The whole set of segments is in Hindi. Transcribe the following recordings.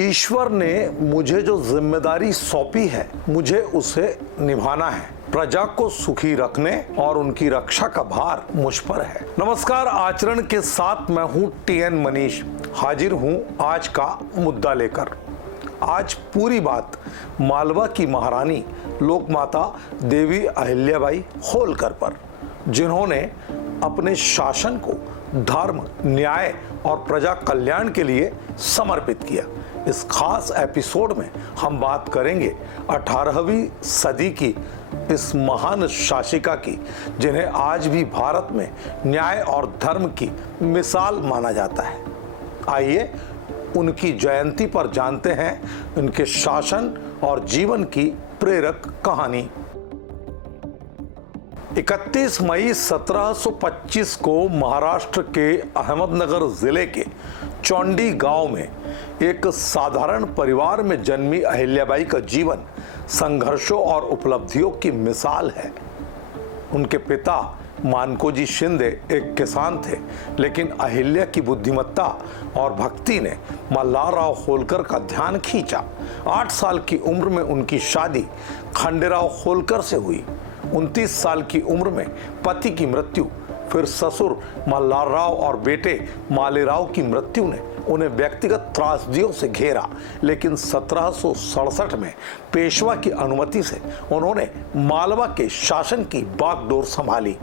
ईश्वर ने मुझे जो जिम्मेदारी सौंपी है, मुझे उसे निभाना है। प्रजा को सुखी रखने और उनकी रक्षा का भार मुझ पर है। नमस्कार, आचरण के साथ मैं हूं TN मनीष, हाजिर हूं आज का मुद्दा लेकर। आज पूरी बात मालवा की महारानी लोकमाता देवी अहिल्याबाई होलकर पर, जिन्होंने अपने शासन को धर्म, न्याय और प्रजा कल्याण के लिए समर्पित किया। इस खास एपिसोड में हम बात करेंगे 18वीं सदी की इस महान शासिका की, जिन्हें आज भी भारत में न्याय और धर्म की मिसाल माना जाता है। आइए उनकी जयंती पर जानते हैं उनके शासन और जीवन की प्रेरक कहानी। 31 मई 1725 को महाराष्ट्र के अहमदनगर जिले के चौंडी गांव में एक साधारण परिवार में जन्मी अहिल्याबाई का जीवन संघर्षों और उपलब्धियों की मिसाल है। उनके पिता मानकोजी शिंदे एक किसान थे, लेकिन अहिल्या की बुद्धिमत्ता और भक्ति ने मल्हारराव होलकर का ध्यान खींचा। 8 साल की उम्र में उनकी शादी खंडेराव होलकर से हुई। 29 साल की उम्र में पति की मृत्यु, फिर ससुर मल्हारराव और बेटे मालेराव की मृत्यु ने उन्हें व्यक्तिगत त्रासदियों से घेरा, लेकिन 1767 में पेशवा की अनुमति से उन्होंने मालवा के शासन की बागडोर संभाली।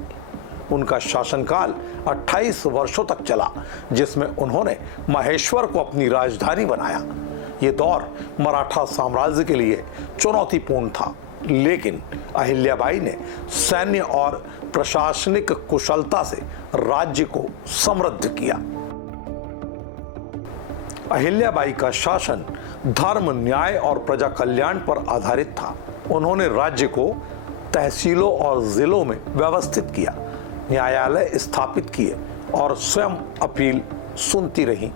उनका शासनकाल 28 वर्षों तक चला, जिसमें उन्होंने महेश्वर को अपनी राजधानी बनाया। ये दौर मराठा साम्राज्य के लिए चुनौतीपूर्ण था, लेकिन अहिल्याबाई ने सैन्य और प्रशासनिक कुशलता से राज्य को समृद्ध किया। अहिल्याबाई का शासन धर्म, न्याय और प्रजा कल्याण पर आधारित था। उन्होंने राज्य को तहसीलों और जिलों में व्यवस्थित किया, न्यायालय स्थापित किए और स्वयं अपील सुनती रहीं।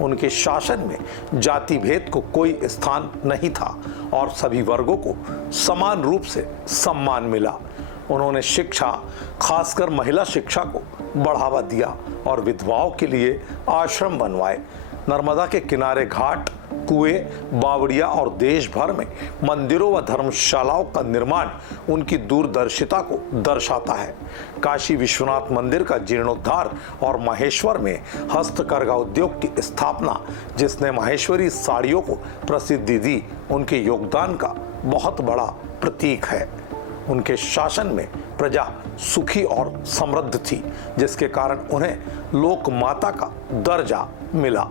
उनके शासन में जाति भेद को कोई स्थान नहीं था और सभी वर्गों को समान रूप से सम्मान मिला। उन्होंने शिक्षा, खासकर महिला शिक्षा को बढ़ावा दिया और विधवाओं के लिए आश्रम बनवाए। नर्मदा के किनारे घाट, कुएं, बावड़िया और देश भर में मंदिरों व धर्मशालाओं का निर्माण उनकी दूरदर्शिता को दर्शाता है। काशी विश्वनाथ मंदिर का जीर्णोद्धार और महेश्वर में हस्तकरघा उद्योग की स्थापना, जिसने माहेश्वरी साड़ियों को प्रसिद्धि दी, उनके योगदान का बहुत बड़ा प्रतीक है। उनके शासन में प्रजा सुखी और समृद्ध थी, जिसके कारण उन्हें लोक माता का दर्जा मिला।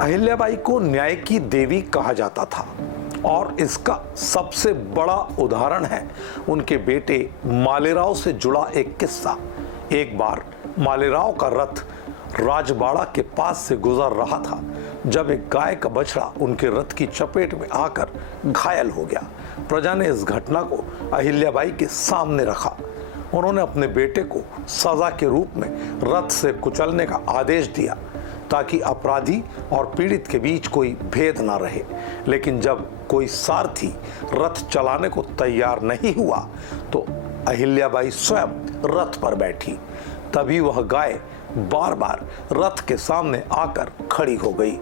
अहिल्याबाई को न्याय की देवी कहा जाता था और इसका सबसे बड़ा उदाहरण है उनके बेटे मालेराव से जुड़ा एक किस्सा। एक बार मालेराव का रथ राजबाड़ा के पास से गुजर रहा था, जब एक गाय का बछड़ा उनके रथ की चपेट में आकर घायल हो गया। प्रजा ने इस घटना को अहिल्याबाई के सामने रखा। उन्होंने अपने बेटे को सजा के रूप में रथ से कुचलने का आदेश दिया, ताकि अपराधी और पीड़ित के बीच कोई भेद ना रहे। लेकिन जब कोई सारथी रथ चलाने को तैयार नहीं हुआ, तो अहिल्याबाई स्वयं रथ पर बैठी। तभी वह गाय बार बार रथ के सामने आकर खड़ी हो गई,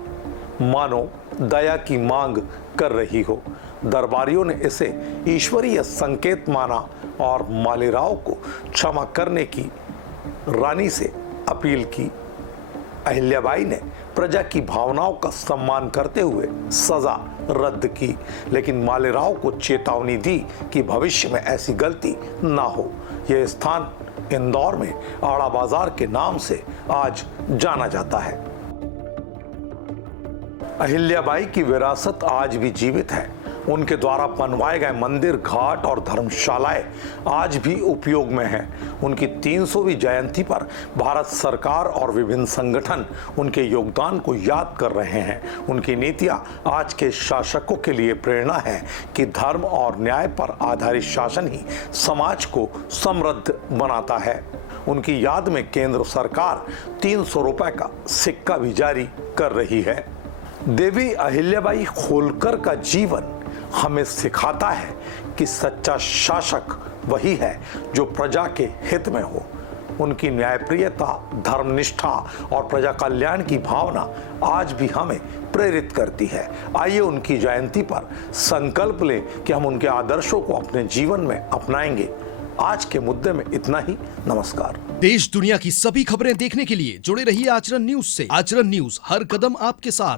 मानो दया की मांग कर रही हो। दरबारियों ने इसे ईश्वरीय संकेत माना और मालेराव को क्षमा करने की रानी से अपील की। अहिल्याबाई ने प्रजा की भावनाओं का सम्मान करते हुए सजा रद्द की, लेकिन मालेराव को चेतावनी दी कि भविष्य में ऐसी गलती ना हो। यह स्थान इंदौर में आड़ा बाजार के नाम से आज जाना जाता है। अहिल्याबाई की विरासत आज भी जीवित है। उनके द्वारा बनवाए गए मंदिर, घाट और धर्मशालाएं आज भी उपयोग में हैं। उनकी 300वीं जयंती पर भारत सरकार और विभिन्न संगठन उनके योगदान को याद कर रहे हैं। उनकी नीतियां आज के शासकों के लिए प्रेरणा है कि धर्म और न्याय पर आधारित शासन ही समाज को समृद्ध बनाता है। उनकी याद में केंद्र सरकार 300 रुपए का सिक्का भी जारी कर रही है। देवी अहिल्याबाई होलकर का जीवन हमें सिखाता है कि सच्चा शासक वही है जो प्रजा के हित में हो। उनकी न्यायप्रियता, धर्मनिष्ठा और प्रजा कल्याण की भावना आज भी हमें प्रेरित करती है। आइए उनकी जयंती पर संकल्प लें कि हम उनके आदर्शों को अपने जीवन में अपनाएंगे। आज के मुद्दे में इतना ही। नमस्कार। देश दुनिया की सभी खबरें देखने के लिए जुड़े रहिए आचरण न्यूज से। आचरण न्यूज, हर कदम आपके साथ।